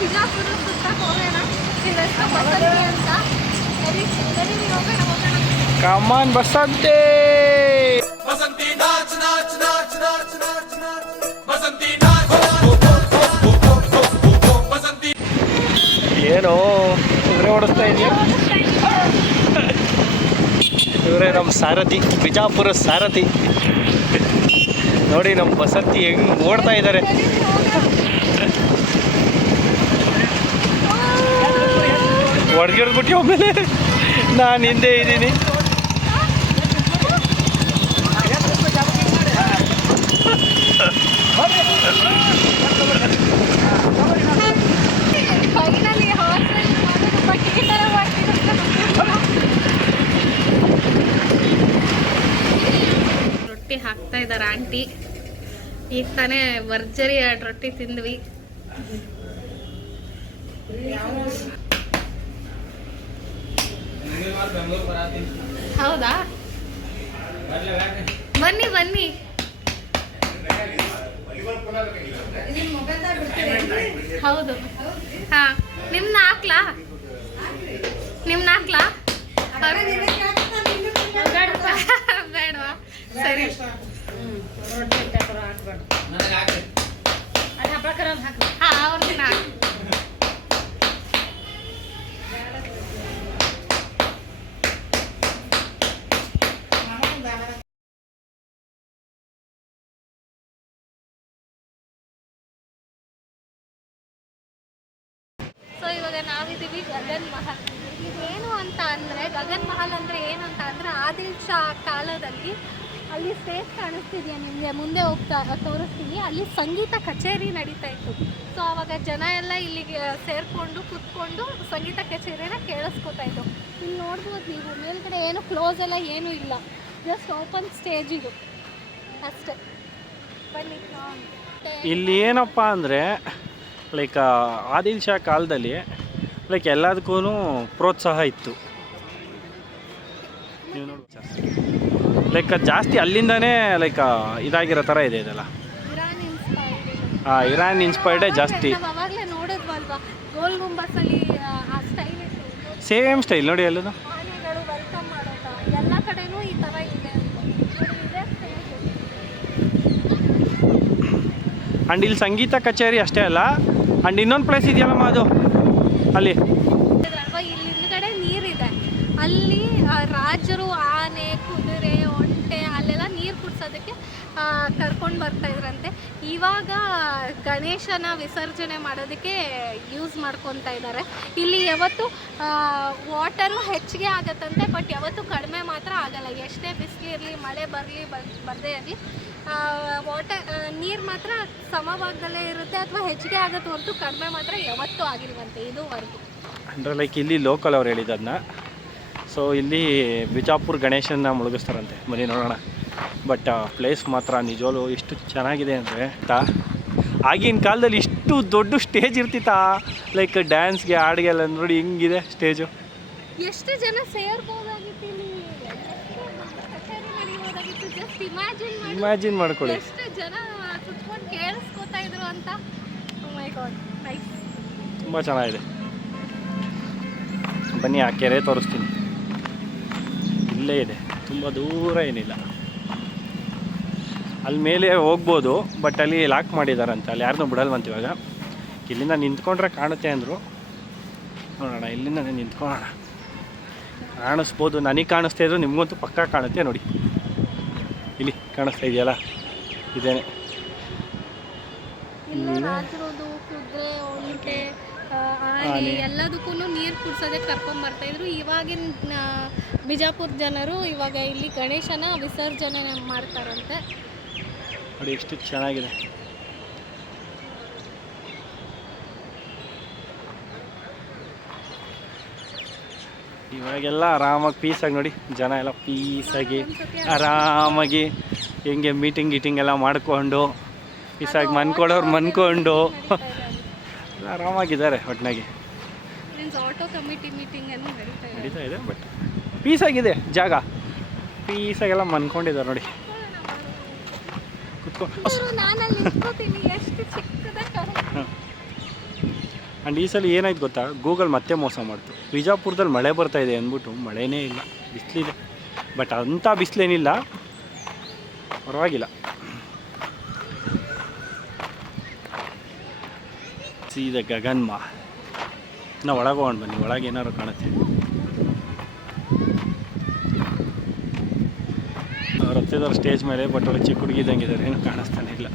ಬಿಜಾಪುರ ಸುತ್ತಕ್ಕೆ ಹೋಗೋಣ. ಇವತ್ತು ಬಸಂತಿ ಅಂತ ಹೋಗೋಣ. ಕಮಾನ್ ಬಸಂತಿ. बसंती नाच नाच नाच नाच नाच नाच बसंती नाच बसंती ಏನೋ ಕುದುರೆ ಓಡಿಸ್ತಾ ಇದೆಯಾ? ಇವರೇ ನಮ್ಮ ಸಾರಥಿ, ಬಿಜಾಪುರ ಸಾರಥಿ. ನೋಡಿ ನಮ್ಮ ಬಸಂತಿ ಹೆಂಗ್ ಓಡ್ತಾ ಇದ್ದಾರೆ. ಹೊಡ್ಗಿಡ್ಬಿಟ್ಟು ಆಮೇಲೆ ನಾನು ಹಿಂದೆ ಇದ್ದೀನಿ. ರೊಟ್ಟಿ ಹಾಕ್ತಾ ಇದ್ದಾರೆ ಆಂಟಿ. ಈಗ ತಾನೇ ಭರ್ಜರಿ 2 ರೊಟ್ಟಿ ತಿಂದ್ವಿ. ಹೌದಾ, ಬನ್ನಿ ಬನ್ನಿ. ಹೌದು, ಹಾ, ನಿಮ್ನ ಹಾಕ್ಲಾ? ಬೇಡವಾ? ಸರಿ. ಹಾ, ಅವ್ರನ್ನ ಹಾಕಿ. ಸೊ ಇವಾಗ ನಾವಿದ್ದೀವಿ ಗಗನ್ ಮಹಲ್. ಇದೇನು ಅಂತ ಅಂದರೆ, ಗಗನ್ ಮಹಲ್ ಅಂದರೆ ಏನು ಅಂತ ಅಂದರೆ, ಆದಿಲ್ ಶಾ ಕಾಲದಲ್ಲಿ ಅಲ್ಲಿ ಸ್ಟೇಜ್ ಕಾಣಿಸ್ತಿದೆಯಾ ನಿಮಗೆ? ಮುಂದೆ ಹೋಗ್ತಾ ತೋರಿಸ್ತೀನಿ. ಅಲ್ಲಿ ಸಂಗೀತ ಕಚೇರಿ ನಡೀತಾ ಇತ್ತು. ಸೊ ಆವಾಗ ಜನ ಎಲ್ಲ ಇಲ್ಲಿಗೆ ಸೇರಿಕೊಂಡು ಕೂತ್ಕೊಂಡು ಸಂಗೀತ ಕಚೇರಿನ ಕೇಳಿಸ್ಕೊತಾ ಇತ್ತು. ಇಲ್ಲಿ ನೋಡ್ಬೋದು ನೀವು, ಮೇಲ್ಗಡೆ ಏನು ಕ್ಲೋಸ್ ಎಲ್ಲ ಏನೂ ಇಲ್ಲ, ಜಸ್ಟ್ ಓಪನ್ ಸ್ಟೇಜ್ ಇದು ಅಷ್ಟೇ. ಬನ್ನಿ. ಇಲ್ಲಿ ಏನಪ್ಪ ಅಂದರೆ ಲೈಕ್ ಆದಿಲ್ ಶಾ ಕಾಲದಲ್ಲಿ ಲೈಕ್ ಎಲ್ಲದಕ್ಕೂ ಪ್ರೋತ್ಸಾಹ ಇತ್ತು. ನೀವು ನೋಡಿ ಲೈಕ್ ಜಾಸ್ತಿ ಅಲ್ಲಿಂದನೇ ಲೈಕ್ ಇದಾಗಿರೋ ಥರ ಇದೆ ಇದೆಲ್ಲ. ಇರಾನ್ ಇನ್ಸ್ಪೈರ್ಡೇ ಜಾಸ್ತಿ. ಅವಾಗಲೇ ನೋಡಿದ್ವಲ್ವಾ ಗೋಲ್ ಗುಂಬಸಲ್ಲಿ ಆ ಸ್ಟೈಲ್ ಇತ್ತು, ಸೇಮ್ ಸ್ಟೈಲ್ ನೋಡಿ ಎಲ್ಲದು. ಆನೆಗಳು ವೆಲ್ಕಮ್ ಮಾಡೋದು ಎಲ್ಲ ಕಡೆನೂ ಈ ಥರ ಇದೆ. ಆ್ಯಂಡ್ ಇಲ್ಲಿ ಸಂಗೀತ ಕಚೇರಿ ಅಷ್ಟೇ ಅಲ್ಲ, ಆ್ಯಂಡ್ ಇನ್ನೊಂದು ಪ್ಲೇಸ್ ಇದೆಯಲ್ಲಮ್ಮ ಅದು ಅಲ್ಲಿ ಅಲ್ವಾ, ಇಲ್ಲಿ ಹಿಂದ್ಗಡೆ ನೀರಿದೆ. ಅಲ್ಲಿ ರಾಜರು ಆನೆ, ಕುದುರೆ, ಒಂಟೆ ಅಲ್ಲೆಲ್ಲ ನೀರು ಕುಡ್ಸೋದಕ್ಕೆ ಕರ್ಕೊಂಡು ಬರ್ತಾ ಇದ್ರಂತೆ. ಇವಾಗ ಗಣೇಶನ ವಿಸರ್ಜನೆ ಮಾಡೋದಕ್ಕೆ ಯೂಸ್ ಮಾಡ್ಕೊತಾ ಇದ್ದಾರೆ. ಇಲ್ಲಿ ಯಾವತ್ತು ವಾಟರು ಹೆಚ್ಚಿಗೆ ಆಗತ್ತಂತೆ, ಬಟ್ ಯಾವತ್ತೂ ಕಡಿಮೆ ಮಾತ್ರ ಆಗಲ್ಲ. ಎಷ್ಟೇ ಬಿಸಿಲಿರಲಿ, ಮಳೆ ಬರಲಿ ಬರದೇ ಇರಲಿ, ನೀರು ಮಾತ್ರ ಸಮಭಾಗದಲ್ಲೇ ಇರುತ್ತೆ. ಅಥವಾ ಹೆಚ್ಚಿಗೆ ಆಗುತ್ತೆ ಹೊರತು ಕಡಿಮೆ ಮಾತ್ರ ಯಾವತ್ತೂ ಆಗಿಲ್ವಂತೆ ಇದುವರೆಗೂ. ಅಂದರೆ ಲೈಕ್ ಇಲ್ಲಿ ಲೋಕಲ್ ಅವ್ರು ಹೇಳಿದ್ದದನ್ನ. ಸೊ ಇಲ್ಲಿ ಬಿಜಾಪುರ ಗಣೇಶನ ಮುಳುಗಿಸ್ತಾರಂತೆ. ಬನ್ನಿ ನೋಡೋಣ. ಬಟ್ ಪ್ಲೇಸ್ ಮಾತ್ರ ನಿಜವೂ ಎಷ್ಟು ಚೆನ್ನಾಗಿದೆ ಅಂದರೆ, ಆಗಿನ ಕಾಲದಲ್ಲಿ ಇಷ್ಟು ದೊಡ್ಡ ಸ್ಟೇಜ್ ಇರ್ತಿತ್ತಾ? ಲೈಕ್ ಡ್ಯಾನ್ಸ್ಗೆ, ಹಾಡಿಗೆಲ್ಲ ನೋಡಿ ಹಿಂಗಿದೆ ಸ್ಟೇಜು. ಎಷ್ಟು ಜನ ಸೇರ್ಬೋದಾಗಿತ್ತು ಇಲ್ಲಿ, ಕಚೇರಿ ನಡೆಯೋದಾಗಿತ್ತು. ಜಸ್ಟ್ ಇಮ್ಯಾಜಿನ್ ಮಾಡ್ಕೊಳ್ಳಿ ಎಷ್ಟು ಜನ ಕುತ್ಕೊಂಡು ಕೇಳಿಸ್ಕೊತಾ ಇದ್ರು ಅಂತ. ಓ ಮೈ ಗಾಡ್, ನೈಸ್. ತುಂಬ ಚೆನ್ನಾಗಿದೆ. ಬನ್ನಿ ಆ ಕೆರೆ ತೋರಿಸ್ತೀನಿ. ಇಲ್ಲೇ ಇದೆ, ತುಂಬ ದೂರ ಏನಿಲ್ಲ. ಅಲ್ಲಿ ಮೇಲೆ ಹೋಗ್ಬೋದು, ಬಟ್ ಅಲ್ಲಿ ಲಾಕ್ ಮಾಡಿದಾರಂತೆ, ಅಲ್ಲಿ ಯಾರನ್ನೂ ಬಿಡಲ್ವಂತ. ಇವಾಗ ಇಲ್ಲಿಂದ ನಿಂತ್ಕೊಂಡ್ರೆ ಕಾಣುತ್ತೆ ಅಂದರು. ನೋಡೋಣ, ಇಲ್ಲಿಂದ ನಿಂತ್ಕೊಳ್ಳೋಣ. ಕಾಣಿಸ್ಬೋದು, ನನಗೆ ಕಾಣಿಸ್ತಾ ಇದ್ರು, ನಿಮಗಂತೂ ಪಕ್ಕ ಕಾಣುತ್ತೆ ನೋಡಿ. ಇಲ್ಲಿ ಕಾಣಿಸ್ತಾ ಇದೆಯಲ್ಲ, ಇದೇನೆ. ರಾಜರೋದು, ಕುದುರೆ, ಒಂಟೆ, ಆನೆ ಎಲ್ಲದಕ್ಕೂ ನೀರು ಕುಡ್ಸೋದಕ್ಕೆ ಕರ್ಕೊಂಬರ್ತಾ ಇದ್ರು. ಇವಾಗಿನ ಬಿಜಾಪುರ ಜನರು ಇವಾಗ ಇಲ್ಲಿ ಗಣೇಶನ ವಿಸರ್ಜನೆ ಮಾಡ್ತಾರಂತೆ. ನೋಡಿ ಎಷ್ಟು ಚೆನ್ನಾಗಿದೆ. ಇವಾಗೆಲ್ಲ ಆರಾಮಾಗಿ ಪೀಸಾಗಿ ನೋಡಿ, ಜನ ಎಲ್ಲ ಪೀಸಾಗಿ ಆರಾಮಾಗಿ ಹೆಂಗೆ ಗೀಟಿಂಗ್ ಎಲ್ಲ ಮಾಡಿಕೊಂಡು ಪೀಸಾಗಿ ಮನ್ಕೊಡೋರು ಮನ್ಕೊಂಡು ಆರಾಮಾಗಿದ್ದಾರೆ. ಒಟ್ಟಿನಾಗಿ ಆಟೋ ಕಮಿಟಿ ಮೀಟಿಂಗ್ ನಡೀತಾ ಇದೆ. ಬಟ್ ಪೀಸಾಗಿದೆ ಜಾಗ, ಪೀಸಾಗೆಲ್ಲ ಮನ್ಕೊಂಡಿದ್ದಾರೆ ನೋಡಿ. ಆ್ಯಂಡ್ ಈ ಸಲ ಏನಾಯ್ತು ಗೊತ್ತಾ, ಗೂಗಲ್ ಮತ್ತೆ ಮೋಸ ಮಾಡ್ತು. ಬಿಜಾಪುರದಲ್ಲಿ ಮಳೆ ಬರ್ತಾ ಇದೆ ಅಂದ್ಬಿಟ್ಟು ಮಳೆನೇ ಇಲ್ಲ, ಬಿಸಿಲಿದೆ. ಬಟ್ ಅಂಥ ಬಿಸಿಲೇನಿಲ್ಲ, ಪರವಾಗಿಲ್ಲ. ಸೀದಾ ಗಗನ್ಮ. ನಾವು ಒಳಗೆ ಹೋಗೋಣ ಬನ್ನಿ, ಒಳಗೆ ಏನಾದ್ರು ಕಾಣುತ್ತೆ. ಅವ್ರು ಹತ್ತಿದ್ದಾರೆ ಸ್ಟೇಜ್ ಮೇಲೆ, ಬಟ್ ಒಳಗೆ ಚಿಕ್ಕ ಹುಡುಗಿ ಇದ್ದಂಗಿದ್ದಾರೆ, ಏನು ಕಾಣಿಸ್ತಾನೆ ಇಲ್ಲ.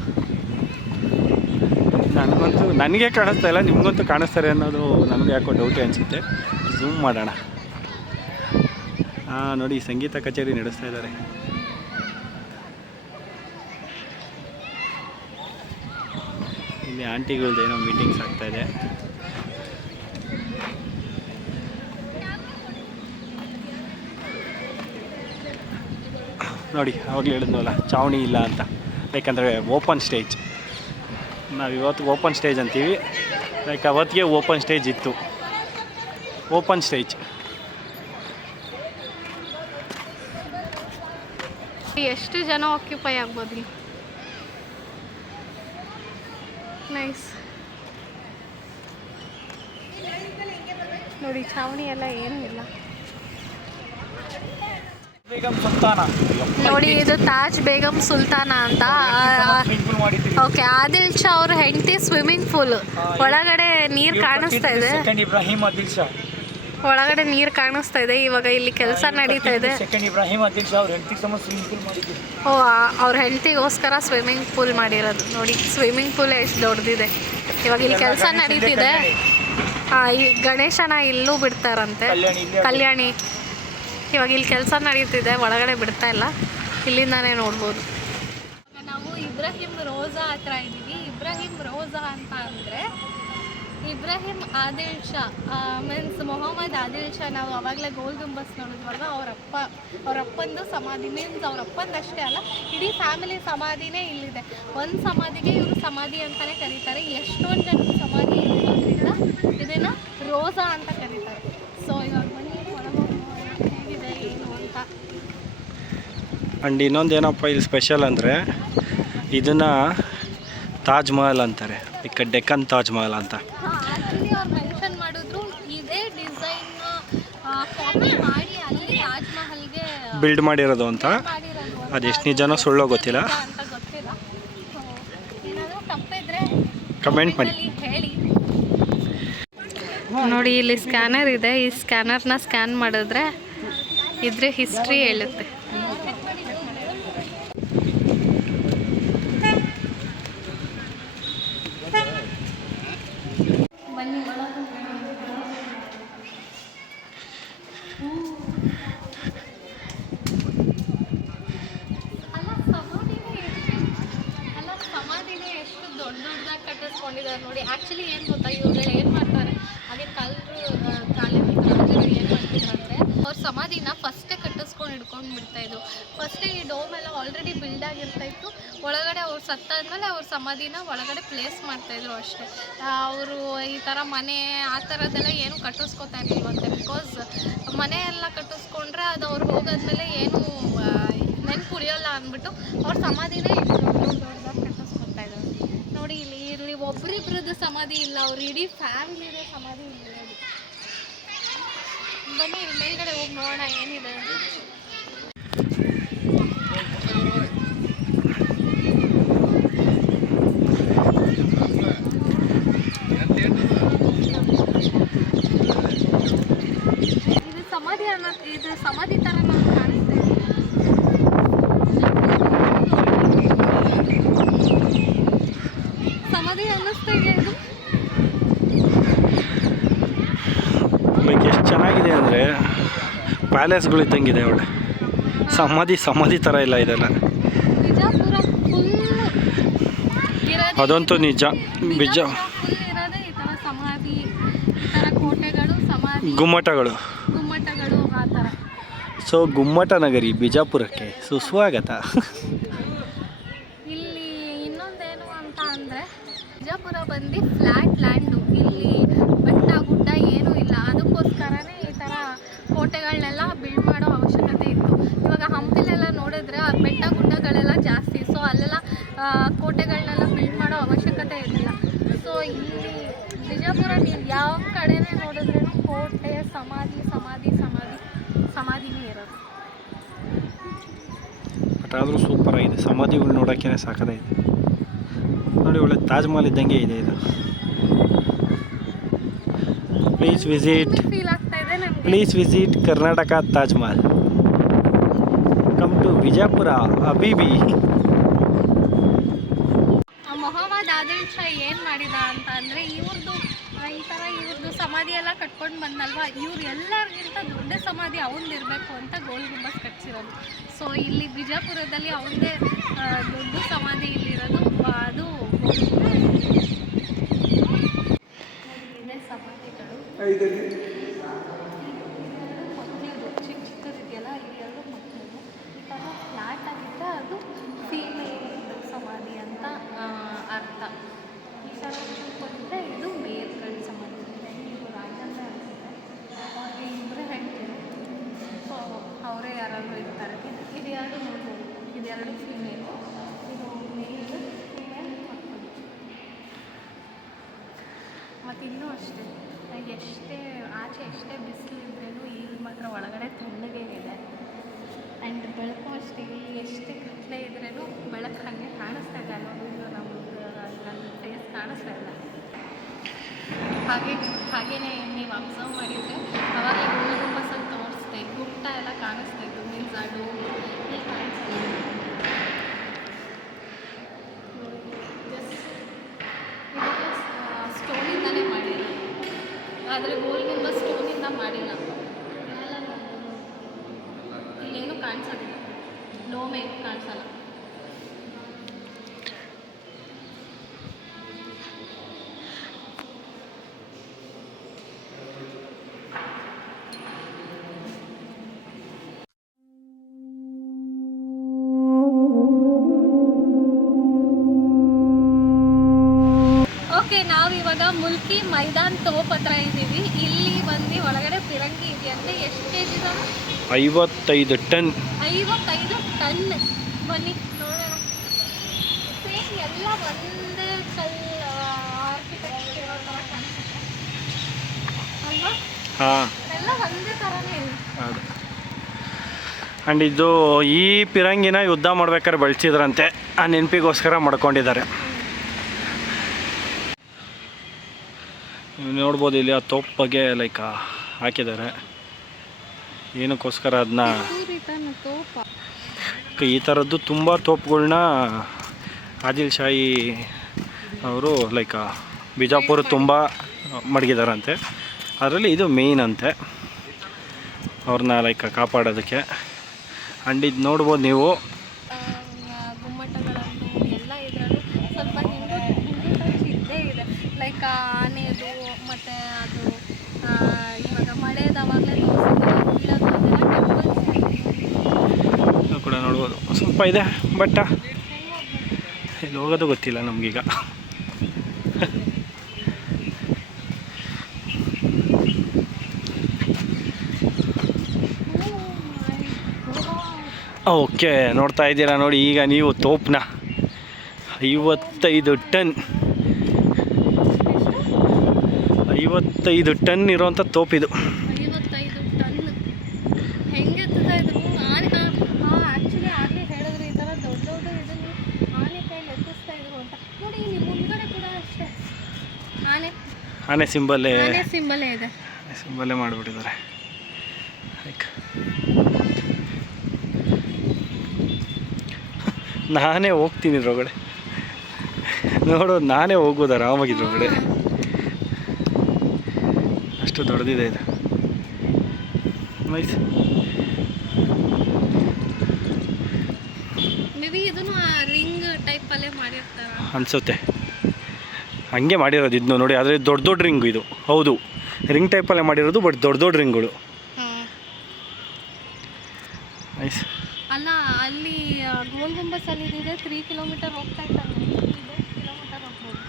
ನನಗೆ ಕಾಣಿಸ್ತಾ ಇಲ್ಲ, ನಿಮಗಂತೂ ಕಾಣಿಸ್ತಾರೆ ಅನ್ನೋದು ನನಗೆ ಯಾಕೋ ಡೌಟೇ ಅನಿಸುತ್ತೆ. ಝೂಮ್ ಮಾಡೋಣ. ನೋಡಿ, ಸಂಗೀತ ಕಚೇರಿ ನಡೆಸ್ತಾ ಇದ್ದಾರೆ. ಇಲ್ಲಿ ಆಂಟಿಗಳ್ದು ಏನೋ ಮೀಟಿಂಗ್ಸ್ ಆಗ್ತಾಯಿದೆ. ನೋಡಿ, ಅವಾಗಲೇ ಹೇಳಿದ್ನಲ್ಲ ಚಾವಣಿ ಇಲ್ಲ ಅಂತ, ಯಾಕಂದರೆ ಓಪನ್ ಸ್ಟೇಜ್. ನಾವು ಇವತ್ತು ಓಪನ್ ಸ್ಟೇಜ್ ಅಂತೀವಿ, ಲೈಕ್ ಅವತ್ತಿಗೆ ಓಪನ್ ಸ್ಟೇಜ್ ಇತ್ತು. ಓಪನ್ ಸ್ಟೇಜ್ ಎಷ್ಟು ಜನ ಆಕ್ಯುಪೈ ಆಗ್ಬೋದು. ನೈಸ್ ನೋಡಿ, ಚಾವಣಿ ಎಲ್ಲ ಏನೂ ಇಲ್ಲ ನೋಡಿ. ಇದು ತಾಜ್ ಬೇಗಂ ಸುಲ್ತಾನ ಅಂತ. ಓಕೆ, ಆದಿಲ್ ಶಾ ಅವ್ರ ಹೆಂಡತಿ ಸ್ವಿಮ್ಮಿಂಗ್ ಪೂಲ್ ಒಳಗಡೆ ನೀರು ಕಾಣಿಸ್ತಾ ಇದೆ. ಒಳಗಡೆ ನೀರು ಕಾಣಿಸ್ತಾ ಇದೆ. ಇವಾಗ ಇಲ್ಲಿ ಕೆಲಸ ನಡೀತಾ ಇದೆ. ಓ, ಅವ್ರ ಹೆಂಡತಿಗೋಸ್ಕರ ಸ್ವಿಮ್ಮಿಂಗ್ ಪೂಲ್ ಮಾಡಿರೋದು ನೋಡಿ. ಸ್ವಿಮ್ಮಿಂಗ್ ಪೂಲ್ ಎಷ್ಟು ದೊಡ್ಡದಿದೆ. ಇವಾಗ ಇಲ್ಲಿ ಕೆಲಸ ನಡೀತಿದೆ. ಈ ಗಣೇಶನ ಇಲ್ಲೂ ಬಿಡ್ತಾರಂತೆ, ಕಲ್ಯಾಣಿ. ಇವಾಗ ಇಲ್ಲಿ ಕೆಲಸ ನಡೀತಿದೆ, ಒಳಗಡೆ ಬಿಡ್ತಾ ಇಲ್ಲ, ಇಲ್ಲಿಂದಾನೇ ನೋಡ್ಬೋದು. ನಾವು ಇಬ್ರಾಹಿಂ ರೋಜಾ ಹತ್ರ ಇದ್ದೀವಿ. ಇಬ್ರಾಹಿಂ ರೋಜಾ ಅಂತ ಅಂದರೆ ಇಬ್ರಾಹಿಂ ಆದಿಲ್ ಶಾ ಮೀನ್ಸ್ ಮೊಹಮ್ಮದ್ ಆದಿಲ್ ಶಾ. ನಾವು ಆವಾಗಲೇ ಗೋಲ್ ಗುಂಬಸ್ ನೋಡಿದ್ವಲ್ವ, ಅವರಪ್ಪಂದು ಸಮಾಧಿ. ಮೀನ್ಸ್ ಅವರಪ್ಪಂದಷ್ಟೇ ಅಲ್ಲ, ಇಡೀ ಫ್ಯಾಮಿಲಿ ಸಮಾಧಿನೇ ಇಲ್ಲಿದೆ. ಒಂದು ಸಮಾಧಿಗೆ ಇವರು ಸಮಾಧಿ ಅಂತಲೇ ಕರೀತಾರೆ. ಎಷ್ಟೊಂದು ಜನ ಸಮಾಧಿ ಇರೋದ್ರಿಂದ ಇದನ್ನು ರೋಜಾ ಅಂತ ಕರೀತಾರೆ. ಸೊ ಇವಾಗ ಬನ್ನಿ ಹೇಗಿದೆ ಏನು ಅಂತ. ಆ್ಯಂಡ್ ಇನ್ನೊಂದೇನಪ್ಪ ಇಲ್ಲಿ ಸ್ಪೆಷಲ್ ಅಂದರೆ, ಇದನ್ನು ತಾಜ್ ಮಹಲ್ ಅಂತಾರೆ, ಈ ಕಡೆ ಡೆಕ್ಕನ್ ತಾಜ್ ಮಹಲ್ ಅಂತ. ಅಲ್ಲಿ ಅವ್ರು ಮೆನ್ಷನ್ ಮಾಡಿದ್ರು, ಇದೇ ಡಿಸೈನ್ ಕಾಪಿ ಮಾಡಿ ಅಲ್ಲಿ ತಾಜ್ ಮಹಲ್ಗೆ ಬಿಲ್ಡ್ ಮಾಡಿರೋದು ಅಂತ. ಅದೆಷ್ಟು ನಿಜನೋ ಸುಳ್ಳೋ ಗೊತ್ತಿಲ್ಲ, ಅಂತ ಗೊತ್ತಿಲ್ಲ. ಏನಾದರೂ ತಪ್ಪಿದ್ರೆ ಕಮೆಂಟ್ ಮಾಡಿ ಹೇಳಿ. ನೋಡಿ, ಇಲ್ಲಿ ಸ್ಕ್ಯಾನರ್ ಇದೆ. ಈ ಸ್ಕ್ಯಾನರ್ನ ಸ್ಕ್ಯಾನ್ ಮಾಡಿದ್ರೆ ಇದ್ರ ಹಿಸ್ಟ್ರಿ ಹೇಳುತ್ತೆ. ಸಮಾಧಿನೇ ಎಷ್ಟು ದೊಡ್ಡದಾಗಿ ಕಟ್ಟಿಸ್ಕೊಂಡಿದ್ದಾರೆ ನೋಡಿ. ಆ್ಯಕ್ಚುಲಿ ಏನು ಗೊತ್ತಾ, ಇವ್ರುಗಳು ಏನು ಮಾಡ್ತಾರೆ, ಹಾಗೆ ರಾಜರು ಏನು ಮಾಡ್ತಿದ್ರು ಅಂದರೆ, ಅವ್ರ ಸಮಾಧಿನ ಫಸ್ಟೇ ಕಟ್ಟಿಸ್ಕೊಂಡು ಹಿಡ್ಕೊಂಡು ಬಿಡ್ತಾಯಿದ್ರು. ಫಸ್ಟೇ ಈ ಡೋಮ್ ಎಲ್ಲ ಆಲ್ರೆಡಿ ಬಿಲ್ಡ್ ಆಗಿರ್ತಾಯಿತ್ತು. ಒಳಗಡೆ ಅವ್ರು ಸತ್ತಾದ್ಮೇಲೆ ಅವ್ರ ಸಮಾಧಿನ ಒಳಗಡೆ ಪ್ಲೇಸ್ ಮಾಡ್ತಾಯಿದ್ರು ಅಷ್ಟೇ. ಅವರು ಈ ಥರ ಮನೆ ಆ ಥರದ್ದೆಲ್ಲ ಏನು ಕಟ್ಟಿಸ್ಕೊತಾ ಇರಲಿಲ್ವಂತೆ. ಬಿಕಾಸ್ ಮನೆ ಎಲ್ಲ ಕಟ್ಟಿಸ್ಕೊಂಡ್ರೆ ಅದು ಅವ್ರು ಹೋಗೋದ್ಮೇಲೆ ಏನು ನೆನ್ಪು ಉಳಿಯೋಲ್ಲ ಅಂದ್ಬಿಟ್ಟು ಅವ್ರ ಸಮಾಧಿನೇ ದೊಡ್ಡದಾಗಿ ಕಟ್ಟಿಸ್ಕೊತಾ ಇದ್ದಾರೆ ನೋಡಿ. ಇಲ್ಲಿ ಒಬ್ರಿಬ್ರದ್ದು ಸಮಾಧಿ ಇಲ್ಲ, ಅವ್ರು ಇಡೀ ಫ್ಯಾಮಿಲಿದೇ ಸಮಾಧಿ ಇಲ್ಲ. ಬನ್ನಿ ಇಲ್ಲಿ ಮೇಲ್ಗಡೆ ಹೋಗಿ ನೋಡೋಣ ಏನಿದೆ. ಇದು ಸಮಾಧಿ ಇದು ಸಮಾಧಿ ಥರ ನಾವು ಕಾಣಿಸ್ತಾ ಇದೆ. ಸಮಾಧಿ ಅನ್ನಿಸ್ತಾ ಇದೆ ಇದು. ಲೈಕ್ ಎಷ್ಟು ಚೆನ್ನಾಗಿದೆ ಅಂದರೆ ಪ್ಯಾಲೇಸ್ಗಳು ಇದ್ದಂಗಿದೆ ಅವಳೆ. ಸಮಾಧಿ ಥರ ಇಲ್ಲ ಇದೆಲ್ಲ. ಬಿಜಾಪುರ ಫುಲ್ ಅದಂತೂ ನಿಜ. ಫುಲ್ ಇರೋದೇ ಈ ಥರ ಸಮಾಧಿ, ಈ ಥರ ಕೋಟೆಗಳು, ಸಮಾಧಿ, ಗುಮ್ಮಟಗಳು ಆ ಥರ. ಸೊ ಗುಮ್ಮಟ ನಗರಿ ಬಿಜಾಪುರಕ್ಕೆ ಸುಸ್ವಾಗತ. ಇಲ್ಲಿ ಇನ್ನೊಂದೇನು ಅಂತ ಅಂದರೆ, ಬಿಜಾಪುರ ಬಂದು ಫ್ಲ್ಯಾಟ್ ಲ್ಯಾಂಡು. ಇಲ್ಲಿ ಬೆಟ್ಟ ಗುಡ್ಡ ಏನೂ ಇಲ್ಲ. ಅದಕ್ಕೋಸ್ಕರನೇ ಈ ಥರ ಕೋಟೆಗಳನ್ನೆಲ್ಲ ಬಿಲ್ಡ್ ಮಾಡೋ ಅವಶ್ಯಕತೆ ಇತ್ತು. ಇವಾಗ ಹಂಪಿಲೆಲ್ಲ ನೋಡಿದ್ರೆ ಆ ಬೆಟ್ಟ ಗುಡ್ಡಗಳೆಲ್ಲ ಜಾಸ್ತಿ. ಸೊ ಅಲ್ಲೆಲ್ಲ ಕೋಟೆಗಳನ್ನೆಲ್ಲ ಬಿಲ್ಡ್ ಮಾಡೋ ಅವಶ್ಯಕತೆ ಇರಲಿಲ್ಲ. ಸೊ ಇಲ್ಲಿ ಬಿಜಾಪುರ ನೀವು ಯಾವ ಕಡೆನೇ ನೋಡಿದ್ರೆ ಕೋಟೆ, ಸಮಾಧಿನೇ ಇರೋದು. ಬಟ್ ಆದರೂ ಸೂಪರ್ ಆಗಿದೆ, ಸಮಾಧಿಗಳು ನೋಡೋಕ್ಕೇ ಸಾಕಾಗಿದೆ. ನೋಡಿ ಒಳ್ಳೆ ತಾಜ್ ಮಹಲ್ ಇದ್ದಂಗೆ ಇದೆ ಇದು. ಪ್ಲೀಸ್ ಫೀಲ್ ಆಗ್ತಾ ಇದೆ ನನಗೆ. Visit Karnataka Taj Mahal. Come to Vijayapura ಅಬಿಬಿ. ಮೊಹಮ್ಮದ್ ಆದಿಲ್ ಶಾ ಏನು ಮಾಡಿದ ಅಂತ ಅಂದರೆ ಇವ್ರದ್ದು ಸಮಾಧಿ ಎಲ್ಲ ಕಟ್ಕೊಂಡು ಬಂದಲ್ವಾ, ಇವ್ರು ಎಲ್ಲರಿಗಿಂತ ದೊಡ್ಡ ಸಮಾಧಿ ಅವನದಿರಬೇಕು ಅಂತ ಗೋಲ್ ಗುಂಬಸ್ ಕಟ್ಸಿರೋದು. ಸೊ ಇಲ್ಲಿ ಬಿಜಾಪುರದಲ್ಲಿ ಅವನದೇ ದೊಡ್ಡ ಸಮಾಧಿ ಇಲ್ಲಿರೋದು. ಅದು ಇದೆ ಸಮಾಧಿಗಳು. ಮಕ್ಕಳದು ಚಿಕ್ಕದಿದೆಯಲ್ಲ, ಇವೆರಡು ಮಕ್ಕಳದು. ಈ ಥರ ಫ್ಲ್ಯಾಟ್ ಆಗಿದ್ದರೆ ಅದು ಫೀಮೇಲ್ ಸಮಾಧಿ ಅಂತ ಅರ್ಥ. ಈ ಥರ ಬಂದರೆ ಇದು ಮೇಲ್ಗಳ ಸಮಾಧಿ. ಇದು ರಾಜಂತ ಅನಿಸುತ್ತೆ. ಅವ್ರಿಗೆ ಇಬ್ಬರು ಹೆಣ್ತಿರು. ಸೊ ಅವರೇ ಯಾರಾದರೂ ಇರ್ತಾರೆ. ಇದು ಎರಡು ನೋಡ್ಬೋದು, ಇದೆರಡು ಫೀಮೇಲು, ಇದು ಮೇಲ್, ಫೀಮೇಲ್ ಮಕ್ಕಳು. ಮತ್ತು ಇನ್ನೂ ಅಷ್ಟೇ, ಎಷ್ಟೇ ಬಿಸಿಲಿದ್ರೂ ಇಲ್ಲಿ ಮಾತ್ರ ಒಳಗಡೆ ತಣ್ಣಗೆ ಇದೆ. ಆ್ಯಂಡ್ ಬೆಳಕು ಅಷ್ಟೇ, ಇಲ್ಲಿ ಎಷ್ಟೇ ಕತ್ತಲೆ ಇದ್ರೂ ಬೆಳಕು ಹಾಗೆ ಕಾಣಿಸ್ತಾ ಇಲ್ಲ. ಅನ್ನೋದು ನನ್ನ ಫೇಸ್ ಕಾಣಿಸ್ತಾ ಇಲ್ಲ. ಹಾಗೆಯೇ ನೀವು ಅಬ್ಸರ್ವ್ ಮಾಡಿದರೆ ಅವಾಗ ಗೋಲ್ ಗುಂಬಸಲ್ಲಿ ತೋರಿಸ್ತೆ ಗುಪ್ತ ಎಲ್ಲ ಕಾಣಿಸ್ತಾ ಇತ್ತು. ಮೀನ್ಸ್ ಅದು ಇಲ್ಲಿ ಕಾಣಿಸ್ತಾ ಇದೆ. ಸ್ಟೋನಿಂದನೇ ಮಾಡಿರೋದು, ಆದರೆ ಗೋಲ್ ಗುಂಬಸ್ ಸ್ಟೋನಿಂದ ಮಾಡಿಲ್ಲ. ಇಲ್ಲೇನು ಕಾಣಿಸೋದಿಲ್ಲ, ಲೋಮೆ ಕಾಣಿಸಲ್ಲ. ಓಕೆ, ನಾವಿವಾಗ ಮುಲ್ಕಿ ಮೈದಾನ್ ತೋಪ್ ಹತ್ರ ಇದ್ದೀವಿ. ಇಲ್ಲಿ ಬಂದು ಒಳಗಡೆ ಪಿರಂಗಿ ಇದೆಯಂತೆ. ಎಷ್ಟು ಕೆ ಜಿ ಇದಾವೆ? 55 ಟನ್. 55 ಟನ್. ಬನ್ನಿ ನೋಡೋಣ. ಸೇಮ್ ಎಲ್ಲ ಒಂದೇ ಆರ್ಕಿಟೆಕ್ಚರ್ ಥರ ಕಾಣಿಸುತ್ತೆ ಅಲ್ವಾ? ಹಾಂ, ಎಲ್ಲ ಒಂದೇ ಥರನೇ ಇದೆ. ಹೌದು. ಆ್ಯಂಡ್ ಇದು ಈ ಪಿರಂಗಿನ ಯುದ್ಧ ಮಾಡ್ಬೇಕಾದ್ರೆ ಬಳಸಿದ್ರಂತೆ, ಆ ನೆನಪಿಗೋಸ್ಕರ ಮಾಡ್ಕೊಂಡಿದ್ದಾರೆ. ನೀವು ನೋಡ್ಬೋದು ಇಲ್ಲಿ ಆ ತೋಪ್ ಬಗ್ಗೆ ಲೈಕ್ ಹಾಕಿದ್ದಾರೆ. ಏನಕ್ಕೋಸ್ಕರ ಅದನ್ನ, ಈ ಥರದ್ದು ತುಂಬ ತೋಪುಗಳ್ನ ಆದಿಲ್ ಶಾಹಿ ಅವರು ಲೈಕ್ ಬಿಜಾಪುರ ತುಂಬ ಮಡಗಿದಾರಂತೆ. ಅದರಲ್ಲಿ ಇದು ಮೇಯ್ನ್ ಅಂತೆ ಅವ್ರನ್ನ ಲೈಕ್ ಕಾಪಾಡೋದಕ್ಕೆ. ಆ್ಯಂಡ್ ಇದು ನೋಡ್ಬೋದು ನೀವು, ಗುಮ್ಮಟಗಳನ್ನು ಎಲ್ಲ ಇದರಲ್ಲೂ ಸ್ವಲ್ಪ ಹಿಂದೂ ಟಚ್ ಇದ್ದೇ ಇದೆ. ಲೈಕ್ ಆನೆದು ಮತ್ತು ಅದು ಇವಾಗ ಮಳೆದಾವಾಗಲೇ ಬೀಳೋದು ಅದೆಲ್ಲ ಟೆಂಪಲ್ಸ್ ಕೂಡ ನೋಡ್ಬೋದು. ಸ್ವಲ್ಪ ಇದೆ, ಬಟ್ ಇಲ್ಲಿ ಹೋಗೋದು ಗೊತ್ತಿಲ್ಲ ನಮಗೀಗ. ಓಕೆ, ನೋಡ್ತಾ ಇದ್ದೀರಾ ನೋಡಿ ಈಗ ನೀವು ತೋಪ್ನ. 55 ಟನ್, 55 ಟನ್ ಇರೋವಂಥ ತೋಪಿದು. 55 ಟನ್ ಹೆಂಗೆ ಎತ್ತಿದ್ರು ಆನೆ. ಆ್ಯಕ್ಚುಲಿ ಆಗಲೇ ಹೇಳಿದ್ರು ಈ ಥರ ದೊಡ್ಡ ಇದನ್ನು ಆನೆ ಕೈಯಲ್ಲಿ ಎತ್ತಿಸ್ತಾ ಇದ್ರು ಅಂತ. ನೋಡಿ ಇಲ್ಲಿ ಮುಂದ್ಗಡೆ ಕೂಡ ಅಷ್ಟೇ ಆನೆ ಸಿಂಬಲ್ಲೇ ಇದೆ. ಸಿಂಬಲ್ಲೇ ಮಾಡಿಬಿಟ್ಟಿದ್ದಾರೆ. ಲೈಕ್ ನಾನೇ ಹೋಗ್ತೀನಿ ಇದ್ರೊಳಗಡೆ, ನೋಡೋದು ನಾನೇ ಹೋಗ್ಬೋದು ಆರಾಮಾಗಿದ್ರೊಳಗಡೆ. ಅಷ್ಟು ದೊಡ್ಡದಿದೆ ಇದು. ನೈಸ್. ಮೇ ಬಿ ಇದನ್ನು ರಿಂಗ್ ಟೈಪಲ್ಲೇ ಮಾಡಿರ್ತಾರ ಅನಿಸುತ್ತೆ. ಹಂಗೆ ಮಾಡಿರೋದು ಇದನ್ನು ನೋಡಿ, ಆದರೆ ದೊಡ್ಡ ರಿಂಗು ಇದು. ಹೌದು, ರಿಂಗ್ ಟೈಪಲ್ಲೇ ಮಾಡಿರೋದು, ಬಟ್ ದೊಡ್ಡ ರಿಂಗ್ಗಳು. ನೈಸ್. ಅಲ್ಲ, ಅಲ್ಲಿ ಗೋಲ್ ಗುಂಬಸಲ್ಲಿ ಇದೆ 3 ಕಿಲೋಮೀಟರ್ ಹೋಗ್ತಾ ಇರ್ತಾರೆ. 3 ಕಿಲೋಮೀಟರ್ ಹೋಗ್ಬೋದು.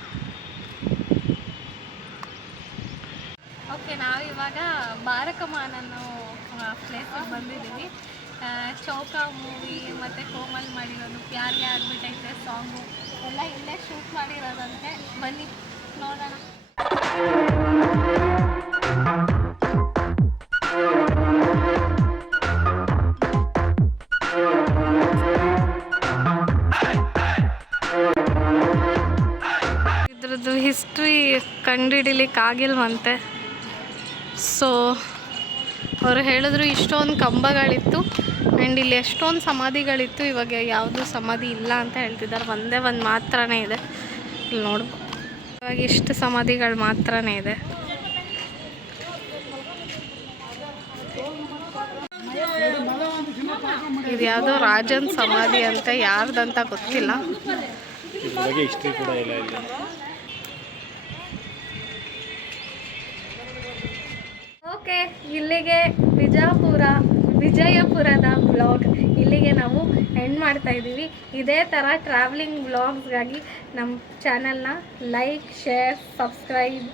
ಓಕೆ, ನಾವಿವಾಗ ಬಾರಕಮಾನ್ ಅನ್ನೋ ಪ್ಲೇಸಿಗೆ ಬಂದಿದ್ದೀವಿ. ಚೌಕ ಮೂವಿ ಮತ್ತು ಕೋಮಲ್ ಮಾಡಿರೋದು, ಪ್ಯಾರ್ಗೆ ಆಗ್ಬಿಟ್ಟೈತೆ ಸಾಂಗು ಎಲ್ಲ ಇಲ್ಲೇ ಶೂಟ್ ಮಾಡಿರೋದಂತೆ. ಬನ್ನಿ ನೋಡೋಣ. ಅದು ಹಿಸ್ಟ್ರಿ ಕಂಡುಹಿಡಿಲಿಕ್ಕಾಗಿಲ್ವಂತೆ. ಸೊ ಅವರು ಹೇಳಿದ್ರು ಇಷ್ಟೊಂದು ಕಂಬಗಳಿತ್ತು ಆ್ಯಂಡ್ ಇಲ್ಲಿ ಎಷ್ಟೊಂದು ಸಮಾಧಿಗಳಿತ್ತು, ಇವಾಗ ಯಾವುದು ಸಮಾಧಿ ಇಲ್ಲ ಅಂತ ಹೇಳ್ತಿದ್ದಾರೆ. ಒಂದೇ ಒಂದು ಮಾತ್ರನೇ ಇದೆ. ಇಲ್ಲಿ ನೋಡ್ಬೋದು, ಇವಾಗ ಇಷ್ಟು ಸಮಾಧಿಗಳು ಮಾತ್ರನೇ ಇದೆ. ಇದು ಯಾವುದೋ ರಾಜನ್ ಸಮಾಧಿ ಅಂತ, ಯಾರ್ದಂತ ಗೊತ್ತಿಲ್ಲ. ಇದ್ರ ಬಗ್ಗೆ ಹಿಸ್ಟ್ರಿ ಕೂಡ ಇಲ್ಲ ಇಲ್ಲಿ. ಓಕೆ, ಇಲ್ಲಿಗೆ ವಿಜಯಪುರದ ಬ್ಲಾಗ್ ಇಲ್ಲಿಗೆ ನಾವು ಎಂಡ್ ಮಾಡ್ತಾ ಇದ್ದೀವಿ. ಇದೇ ಥರ ಟ್ರಾವೆಲಿಂಗ್ ಬ್ಲಾಗ್ಸ್ಗಾಗಿ ನಮ್ಮ ಚಾನಲ್ನ ಲೈಕ್, ಶೇರ್, ಸಬ್ಸ್ಕ್ರೈಬ್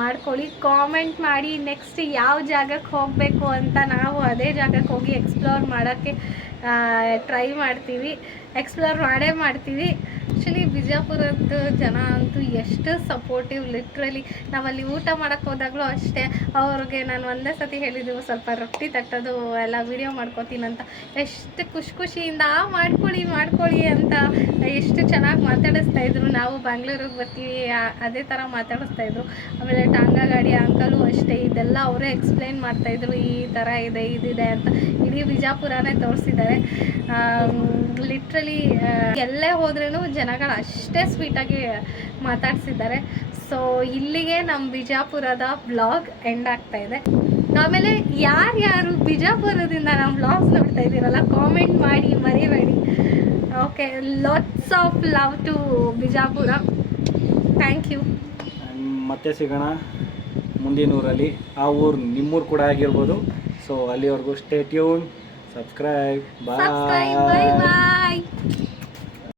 ಮಾಡ್ಕೊಳ್ಳಿ. ಕಾಮೆಂಟ್ ಮಾಡಿ ನೆಕ್ಸ್ಟ್ ಯಾವ ಜಾಗಕ್ಕೆ ಹೋಗಬೇಕು ಅಂತ ನಾವು ಅದೇ ಜಾಗಕ್ಕೆ ಹೋಗಿ ಎಕ್ಸ್ಪ್ಲೋರ್ ಮಾಡೋಕ್ಕೆ ಟ್ರೈ ಮಾಡ್ತೀವಿ. ಎಕ್ಸ್ಪ್ಲೋರ್ ಮಾಡ್ತೀವಿ. ಆ್ಯಕ್ಚುಲಿ ಬಿಜಾಪುರದ್ದು ಜನ ಅಂತೂ ಎಷ್ಟು ಸಪೋರ್ಟಿವ್. ಲಿಟ್ರಲಿ ನಾವಲ್ಲಿ ಊಟ ಮಾಡೋಕ್ಕೆ ಹೋದಾಗಲೂ ಅಷ್ಟೇ, ಅವ್ರಿಗೆ ನಾನು ಒಂದೇ ಸತಿ ಹೇಳಿದ್ದೆವು ಸ್ವಲ್ಪ ರೊಟ್ಟಿ ತಟ್ಟೋದು ಎಲ್ಲ ವೀಡಿಯೋ ಮಾಡ್ಕೋತೀನಂತ. ಎಷ್ಟು ಖುಷಿಯಿಂದ ಮಾಡ್ಕೊಳ್ಳಿ ಅಂತ ಎಷ್ಟು ಚೆನ್ನಾಗಿ ಮಾತಾಡಿಸ್ತಾಯಿದ್ರು. ನಾವು ಬ್ಯಾಂಗ್ಳೂರಿಗೆ ಬರ್ತೀವಿ ಅದೇ ಥರ ಮಾತಾಡಿಸ್ತಾಯಿದ್ರು. ಆಮೇಲೆ ಟಾಂಗಾ ಗಾಡಿ ಅಂಕಲು ಅಷ್ಟೇ, ಇದೆಲ್ಲ ಅವರೇ ಎಕ್ಸ್ಪ್ಲೈನ್ ಮಾಡ್ತಾಯಿದ್ರು. ಈ ಥರ ಇದೆ, ಇದಿದೆ ಅಂತ ಇಡೀ ಬಿಜಾಪುರನೇ ತೋರಿಸಿದ್ದಾರೆ. ಲಿಟ್ರಲಿ ಎಲ್ಲೇ ಹೋದ್ರೂ ಜನಗಳು ಅಷ್ಟೇ ಸ್ವೀಟಾಗಿ ಮಾತಾಡ್ಸಿದ್ದಾರೆ. ಸೊ ಇಲ್ಲಿಗೆ ನಮ್ಮ ಬಿಜಾಪುರದ ಬ್ಲಾಗ್ ಎಂಡ್ ಆಗ್ತಾ ಇದೆ. ಆಮೇಲೆ ಯಾರ್ಯಾರು ಬಿಜಾಪುರದಿಂದ ನಮ್ಮ ಬ್ಲಾಗ್ಸ್ ನೋಡ್ತಾ ಇದ್ದೀರಲ್ಲ, ಕಾಮೆಂಟ್ ಮಾಡಿ ಮರಿಬೇಡಿ. Okay, lots of love to Bijapur. Thank you. ಮತ್ತೆ ಸಿಗೋಣ ಮುಂದಿನ ಊರಲ್ಲಿ. ಆ ಊರು ನಿಮ್ಮೂರು ಕೂಡ ಆಗಿರ್ಬೋದು. ಸೊ ಅಲ್ಲಿವರೆಗೂ ಸ್ಟೇ ಟ್ಯೂನ್, ಸಬ್ಸ್ಕ್ರೈಬ್, ಬಾಯ್. ಬಾಯ್.